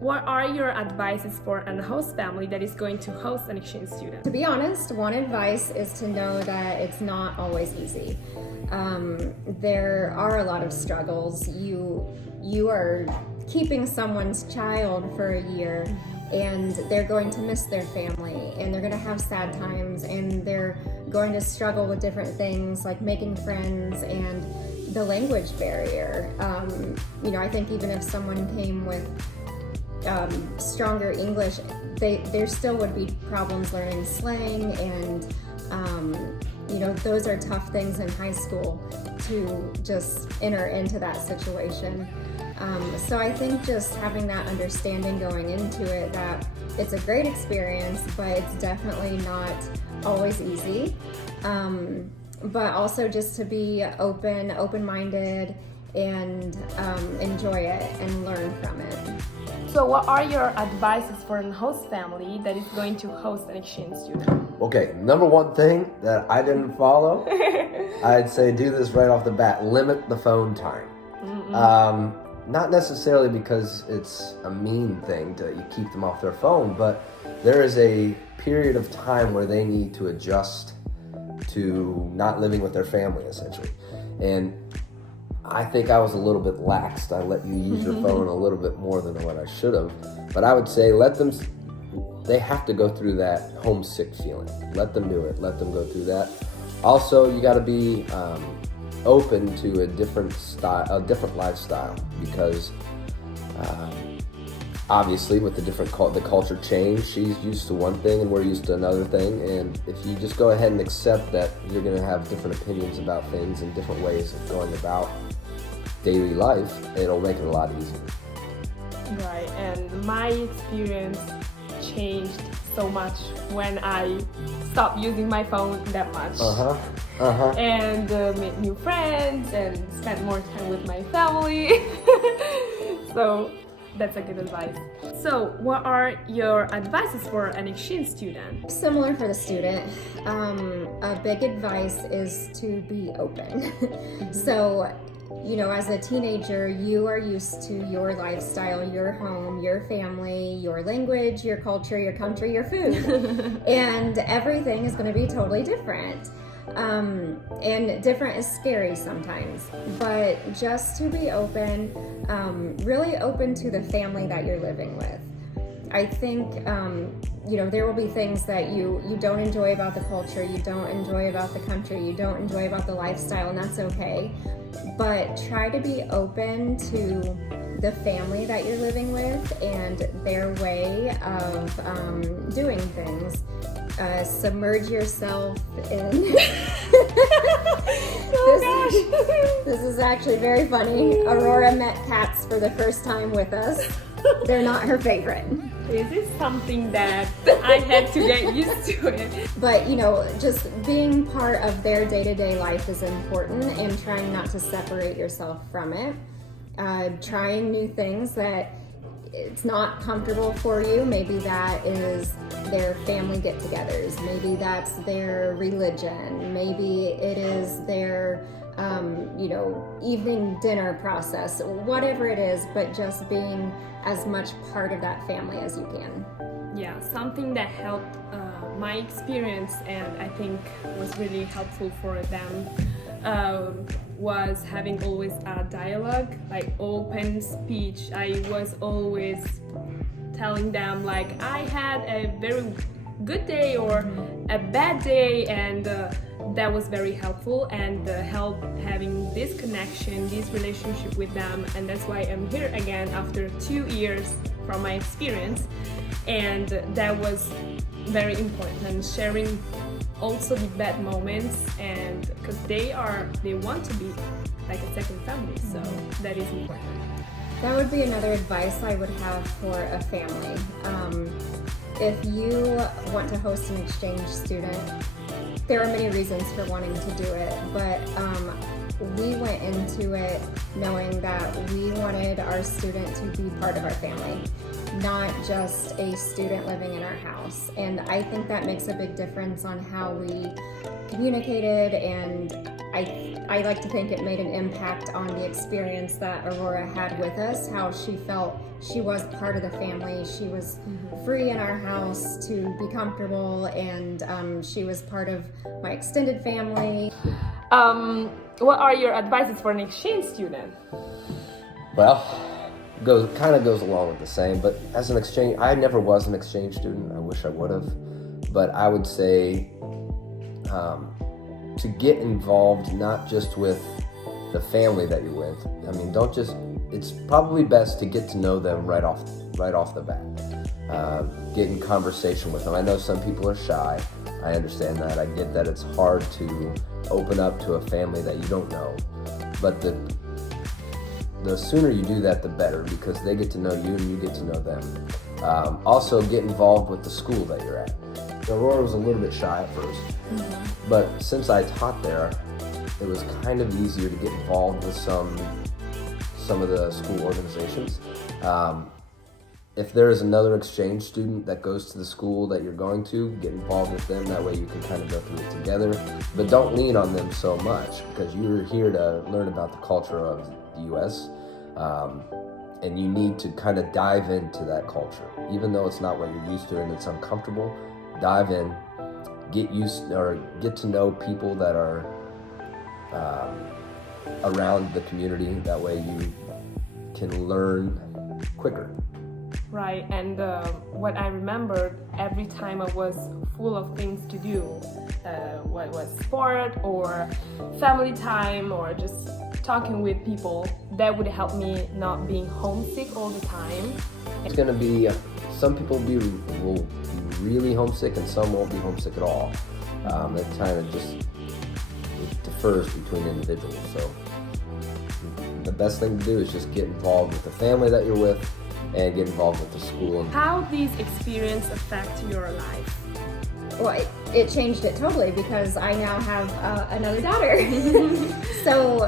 What are your advices for a host family that is going to host an exchange student? To be honest, one advice is to know that it's not always easy. There are a lot of struggles. You are keeping someone's child for a year, and they're going to miss their family, and they're going to have sad times, and they're going to struggle with different things like making friends and the language barrier. I think even if someone came with stronger English, there still would be problems learning slang, and those are tough things in high school to just enter into that situation. So I think just having that understanding going into it, that it's a great experience, but it's definitely not always easy. But also just to be open-minded, and enjoy it and learn from it. So what are your advices for a host family that is going to host an exchange student? Okay, number one thing that I didn't follow, I'd say do this right off the bat, limit the phone time. Not necessarily because it's a mean thing to you keep them off their phone, but there is a period of time where they need to adjust to not living with their family, essentially. And I think I was a little bit lax. I let you use your phone a little bit more than what I should have. But I would say they have to go through that homesick feeling. Let them do it. Let them go through that. Also, you got to be open to a different lifestyle, because obviously with the culture change, she's used to one thing and we're used to another thing. And if you just go ahead and accept that you're going to have different opinions about things and different ways of going about daily life, it'll make it a lot easier. Right, and my experience changed so much when I stopped using my phone that much. And made new friends and spent more time with my family. So that's a good advice. So what are your advices for an exchange student? Similar for the student, a big advice is to be open. So, as a teenager, you are used to your lifestyle, your home, your family, your language, your culture, your country, your food. And everything is going to be totally different. And different is scary sometimes, but just to be open, really open to the family that you're living with. I think, there will be things that you don't enjoy about the culture, you don't enjoy about the country, you don't enjoy about the lifestyle, and that's okay. But try to be open to the family that you're living with and their way of doing things. Submerge yourself in. This is actually very funny. Aurora met cats for the first time with us. They're not her favorite. This is something that I had to get used to it. But, just being part of their day-to-day life is important, and trying not to separate yourself from it. Trying new things that it's not comfortable for you. Maybe that is their family get-togethers. Maybe that's their religion. Maybe it is their, evening dinner process. Whatever it is, but just being as much part of that family as you can. Yeah, something that helped my experience, and I think was really helpful for them, was having always a dialogue, like open speech. I was always telling them like I had a very good day or a bad day, and that was very helpful, and helped having this connection, this relationship with them. And that's why I'm here again after 2 years from my experience, and that was very important. And sharing also the bad moments, and because they want to be like a second family, so that is important. That would be another advice I would have for a family. If you want to host an exchange student, there are many reasons for wanting to do it, but we went into it knowing that we wanted our student to be part of our family, not just a student living in our house. And I think that makes a big difference on how we communicated, and I like to think it made an impact on the experience that Aurora had with us, how she felt she was part of the family. She was free in our house to be comfortable, and she was part of my extended family. What are your advices for an exchange student? Well, kind of goes along with the same, but as an exchange, I never was an exchange student. I wish I would have, but I would say to get involved not just with the family that you're with. I mean, it's probably best to get to know them right off the bat. Get in conversation with them. I know some people are shy. I understand that. I get that it's hard to open up to a family that you don't know, but the sooner you do that, the better, because they get to know you and you get to know them. Also, get involved with the school that you're at. Aurora was a little bit shy at first, but since I taught there, it was kind of easier to get involved with some of the school organizations. If there is another exchange student that goes to the school that you're going to, get involved with them. That way you can kind of go through it together. But don't lean on them so much, because you're here to learn about the culture of the U.S., and you need to kind of dive into that culture. Even though it's not what you're used to and it's uncomfortable, dive in, get to know people that are around the community. That way you can learn quicker. Right, and what I remembered, every time I was full of things to do, what was sport or family time or just talking with people, that would help me not being homesick all the time. It's going to be, some people will be really homesick and some won't be homesick at all. It kind of just differs between individuals. So the best thing to do is just get involved with the family that you're with and get involved with the school. How these experiences affect your life? Well, it changed it totally, because I now have another daughter. So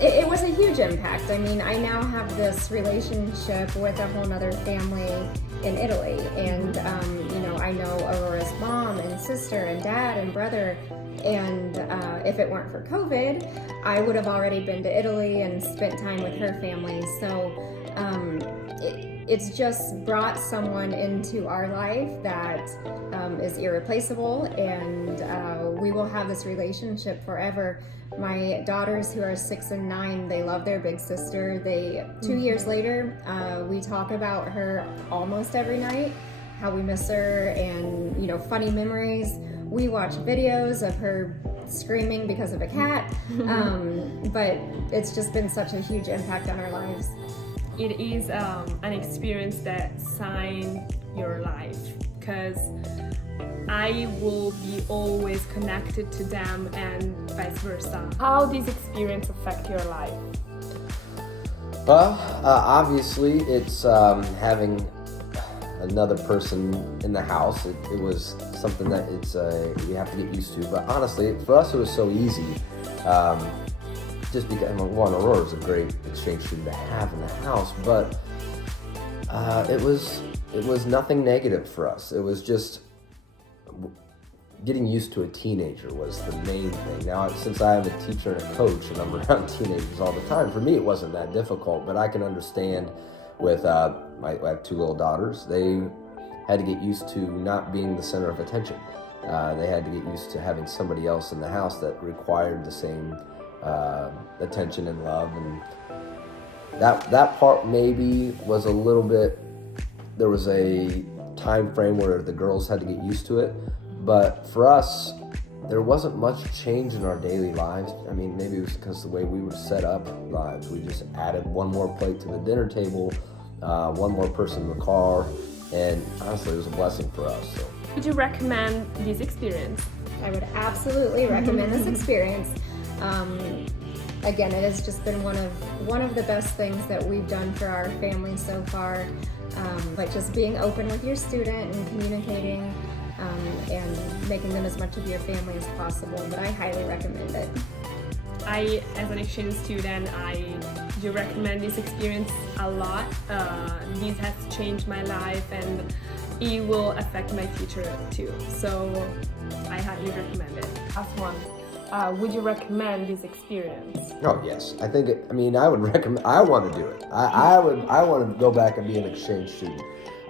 it was a huge impact. I mean, I now have this relationship with a whole other family in Italy, and I know Aurora's mom and sister and dad and brother, and if it weren't for COVID, I would have already been to Italy and spent time with her family. So it's just brought someone into our life that is irreplaceable, and we will have this relationship forever. My daughters, who are 6 and 9, they love their big sister. 2 years later, we talk about her almost every night, how we miss her, and funny memories. We watch videos of her screaming because of a cat, but it's just been such a huge impact on our lives. It is an experience that signed your life, because I will be always connected to them and vice versa. How these experiences affect your life? Well, obviously it's having another person in the house. It was something that you have to get used to. But honestly, for us, it was so easy. Just because, Aurora is a great exchange student to have in the house, but it was nothing negative for us. It was just getting used to a teenager was the main thing. Now, since I am a teacher and a coach and I'm around teenagers all the time, for me it wasn't that difficult, but I can understand with, I have 2 little daughters, they had to get used to not being the center of attention. They had to get used to having somebody else in the house that required the same attention and love, and that part maybe was a little bit, there was a time frame where the girls had to get used to it, but for us there wasn't much change in our daily lives. I mean, maybe it was because the way we were set up lives. We just added one more plate to the dinner table, one more person in the car, and honestly it was a blessing for us. So. Would you recommend this experience? I would absolutely recommend this experience. Again, it has just been one of the best things that we've done for our family so far. Like just being open with your student and communicating, and making them as much of your family as possible. But I highly recommend it. I, as an exchange student, I do recommend this experience a lot. This has changed my life and it will affect my future too. So I highly recommend it. Last one. Would you recommend this experience? Oh yes, I think. I would recommend. I want to do it. I want to go back and be an exchange student.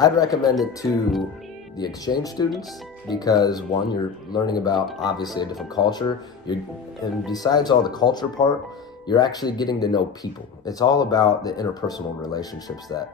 I'd recommend it to the exchange students because one, you're learning about obviously a different culture. And besides all the culture part, you're actually getting to know people. It's all about the interpersonal relationships that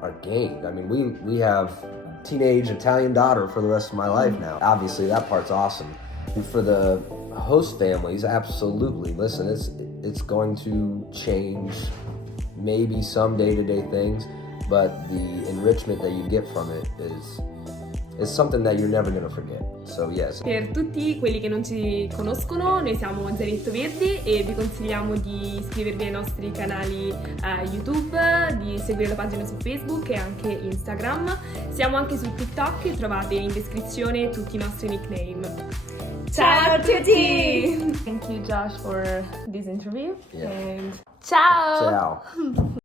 are gained. I mean, we have a teenage Italian daughter for the rest of my life now. Obviously, that part's awesome. And for the host families, absolutely. Listen, it's going to change maybe some day-to-day things, but the enrichment that you get from it is something that you're never going to forget. So yes. Per tutti quelli che non ci conoscono, noi siamo Zaretto Verdi e vi consigliamo di iscrivervi ai nostri canali YouTube, di seguire la pagina su Facebook e anche Instagram. Siamo anche su TikTok e trovate in descrizione tutti i nostri nickname. Ciao a tutti! Thank you, Josh, for this interview. Yeah. And ciao! Ciao.